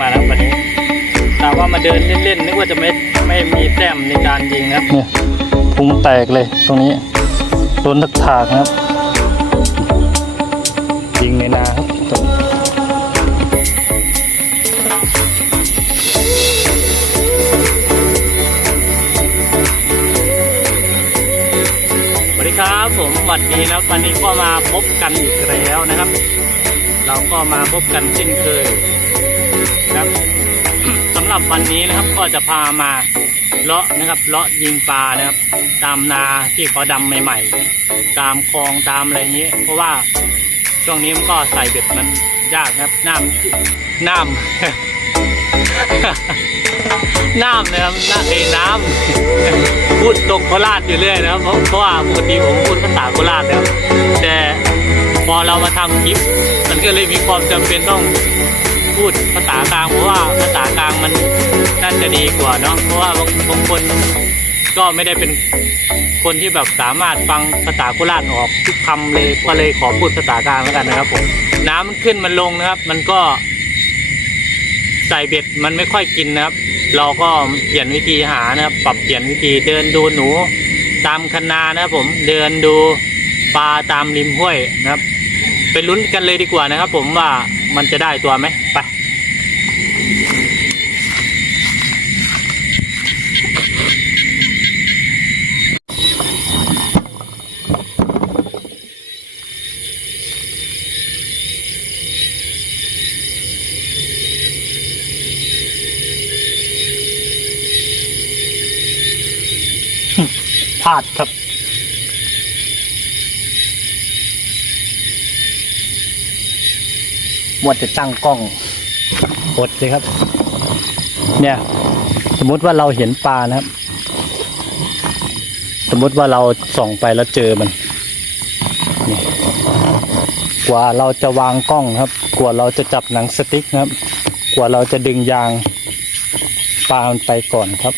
มานะครับวันนี้แต่ว่ามาเดินเล่นๆนึกว่าจะไม่ไม่มีแต้มในการยิงนะครับเนี่ยพุงแตกเลยตรงนี้โดนทักถากนะครับยิงในนาครับตรงสวัสดีครับผมสวัสดีนะครับวันนี้ก็มาพบกันอีกแล้วนะครับ เราก็มาพบกันเช่นเคยนะ ครับสำหรับวันนี้นะครับก็จะพามาเลาะนะครับเลาะยิงปลานะครับ ตามนาที่เขาดำใหม่ ๆ ตามคลองตามอะไรอย่างนี้เพราะว่าช่วงนี้มันก็ใส่เบ็ดมันยากนะครับน้ำน้ำน้ำนะครับน้ำเอน้ำพูดตกโคราชอยู่เรื่อยนะครับเพราะเพราะว่าปกติผมพูดภาษาโคราชนะครับแต่พอเรามาทำคลิป มันก็เลยมีความจำเป็นต้อง พูดภาษากลางเพราะว่าภาษากลางมันน่าจะดีกว่าเนาะเพราะว่าบางบางคนก็ไม่ได้เป็นคนที่แบบสามารถฟังภาษาโคราชออกทุกคำเลยก็เลยขอพูดภาษากลางแล้วกันนะครับผมน้ำมันขึ้นมันลงนะครับ มันก็ใส่เบ็ดมันไม่ค่อยกินนะครับ เราก็เปลี่ยนวิธีหานะครับ ปรับเปลี่ยนวิธีเดินดูหนูตามคันนานะครับผมเดินดูปลาตามริมห้วยนะครับ ไปลุ้นกันเลยดีกว่านะครับ ผมว่า มันจะได้ตัวไหมไปพลาดครับ มวดจะตั้งกล้องอดเลยครับ เนี่ย สมมุติว่าเราเห็นปลานะครับ สมมุติว่าเราส่องไปแล้วเจอมันกว่าเราจะวางกล้องครับ กว่าเราจะจับหนังสติ๊กนะครับ กว่าเราจะดึงยางปลามันไปก่อนครับ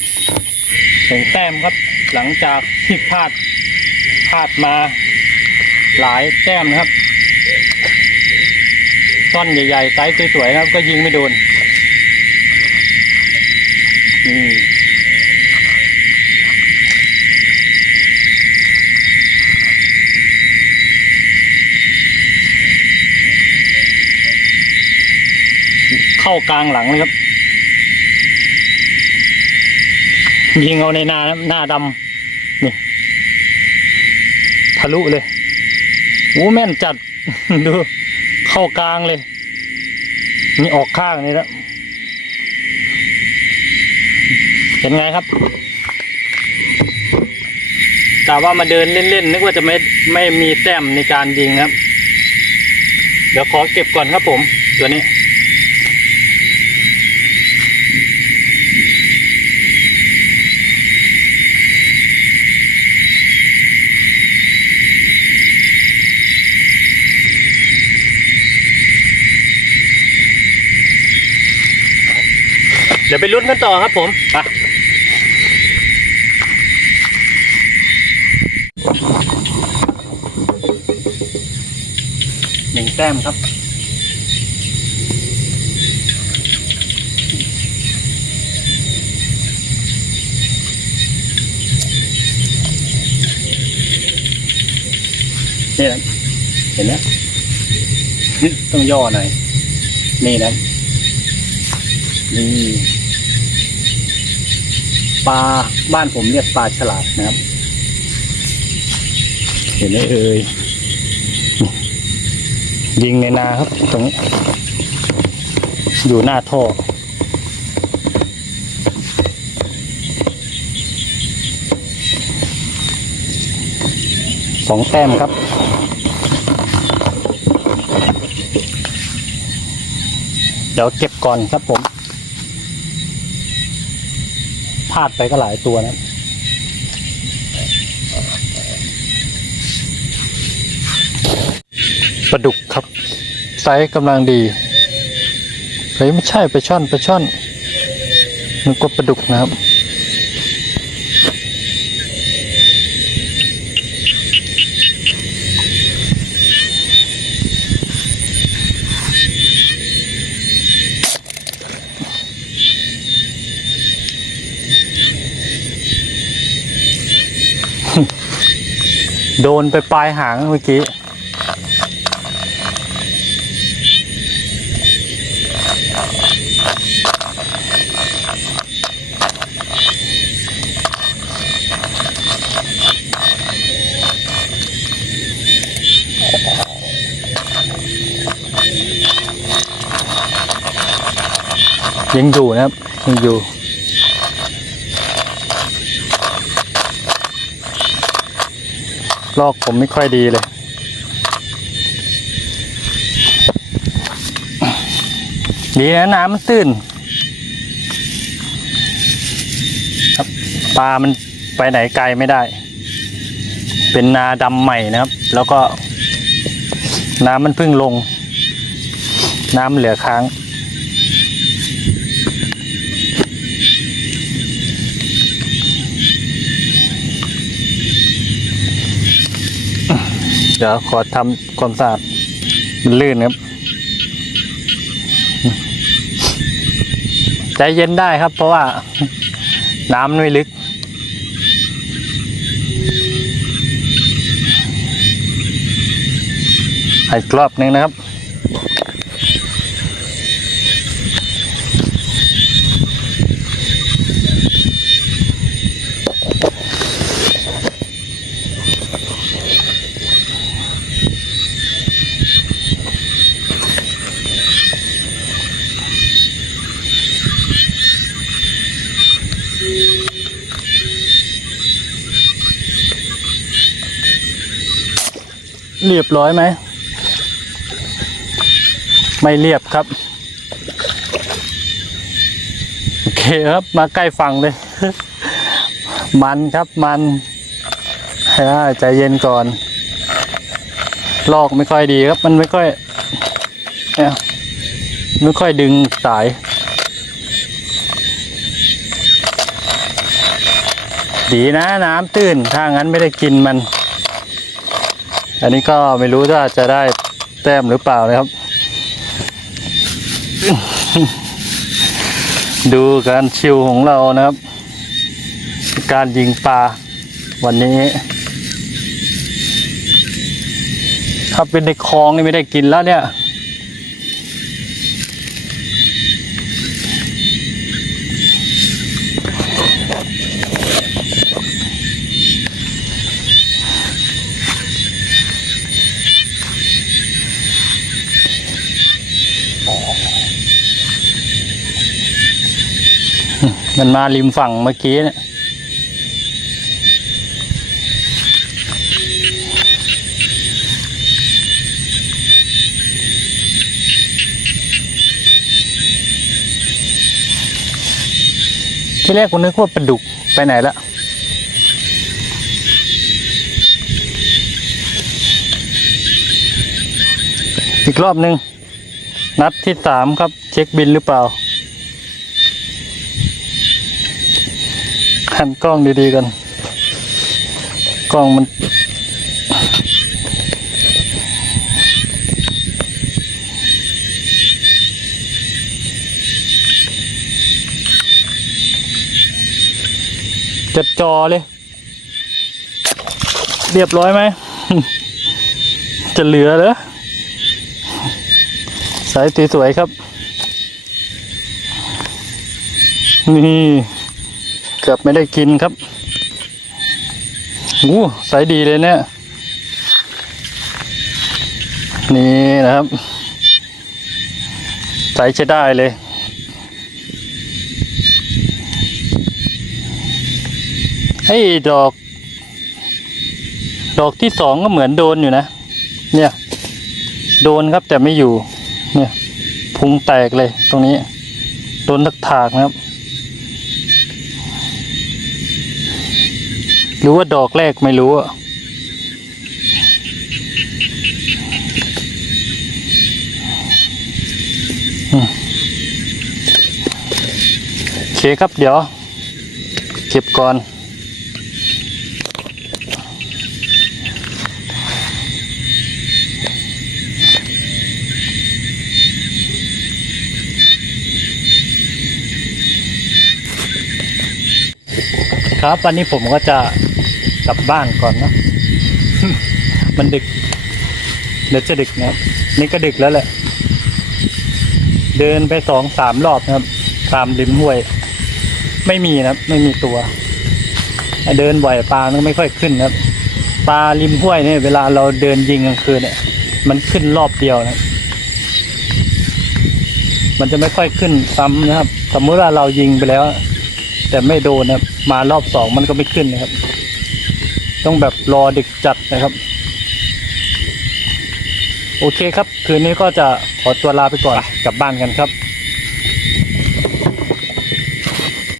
หนึ่งแต้มครับ หลังจากที่พลาดพลาดมาหลายแต้มนะครับ ต้นใหญ่ๆไซส์สวยๆนะครับ ก็ยิงไม่โดนนี่เข้ากลางหลังเลยครับ ยิงเอาในนานะหน้าดำนี่ทะลุเลยโอ้แม่นจัด ดู เข้ากลางเลย นี่ออกข้างนี่แล้วเห็นไงครับแต่ว่ามาเดินเล่นๆนึกว่าจะไม่ไม่มีแต้มในการยิงนะครับ เดี๋ยวขอเก็บก่อนครับผม ตัวนี้ ดี๋ยวไปลุ้นกันต่อครับผมไปหนึ่งแต้มครับ นี่นะเห็นไหมต้องย่อหน่อย นี่นะนี่ป ลาบ้านผมเรียกปลาฉลาดนะครับ เห็นไหมเอ่ยยิงในนาครับ ตรงนี้ อยู่หน้าท่อสองแต้มครับ เดี๋ยวเก็บก่อนครับผม พลาดไปก็หลายตัวนะปลาดุกครับ ไซส์กำลังดีเฮ้ยไม่ใช่ปลาช่อนปลาช่อนมันก็ปลาดุกนะครับ โดนไปปลายหางเมื่อกี้ ยังอยู่นะครับ ยังอยู่ ลอกผมไม่ค่อยดีเลย ดีนะน้ำมันตื้นครับปลามันไปไหนไกลไม่ได้ เป็นนาดำใหม่นะครับ แล้วก็ น้ำมันเพิ่งลง น้ำเหลือค้าง เดี๋ยวขอทำความสะอาดมันลื่นครับ ใจเย็นได้ครับ เพราะว่าน้ำไม่ลึก อีกรอบหนึ่งนะครับ เรียบร้อยไหม ไม่เรียบครับ โอเคครับ มาใกล้ฝั่งเลย มันครับมันให้ได้ใจเย็นก่อน ลอกไม่ค่อยดีครับ มันไม่ค่อยเนี่ยไม่ค่อยดึงสายดีนะน้ำตื้นถ้างั้นไม่ได้กินมัน อันนี้ก็ไม่รู้ว่าจะได้แต้มหรือเปล่านะครับ ดูการชิวของเรานะครับ การยิงปลาวันนี้ ถ้าเป็นในคลองนี่ไม่ได้กินแล้วเนี่ย มันมาริมฝั่งเมื่อกี้เนี่ยที่แรกผมนึกว่าปลาดุกไปไหนละอีกรอบหนึ่งนัดที่สามครับ เช็คบินหรือเปล่า หันกล้องดีๆกัน กล้องมัน จัดจอเลย เรียบร้อยไหม จะเหลือเหรอสายสวยๆครับ นี่ เกือบไม่ได้กินครับอู้ใสดีเลยเนี่ย นี่นะครับ ใสใช้ได้เลย ไอ้ดอก ดอกที่สองก็เหมือนโดนอยู่นะ เนี่ย โดนครับแต่ไม่อยู่ เนี่ยพุงแตกเลยตรงนี้ โดนทักถากนะครับ หรือว่าดอกแรกไม่รู้อะโอเคครับเดี๋ยว เก็บก่อน ครับวันนี้ผมก็จะ กลับบ้านก่อนเนอะมันดึก เดี๋ยวจะดึกนะครับ นี่ก็ดึกแล้วแหละ เดินไปสองสามรอบนะครับ ตามริมห้วย ไม่มีนะครับ ไม่มีตัว เดินบ่อยปลามันก็ไม่ค่อยขึ้นนะครับ ปลาริมห้วยเนี่ยเวลาเราเดินยิงกลางคืนเนี่ย มันขึ้นรอบเดียวนะครับมันจะไม่ค่อยขึ้นซ้ำนะครับ สมมติว่าเรายิงไปแล้ว แต่ไม่โดนนะครับมารอบสองมันก็ไม่ขึ้นนะครับ ต้องแบบรอดึกจัดนะครับ โอเคครับ คืนนี้ก็จะขอตัวลาไปก่อนกลับบ้านกันครับ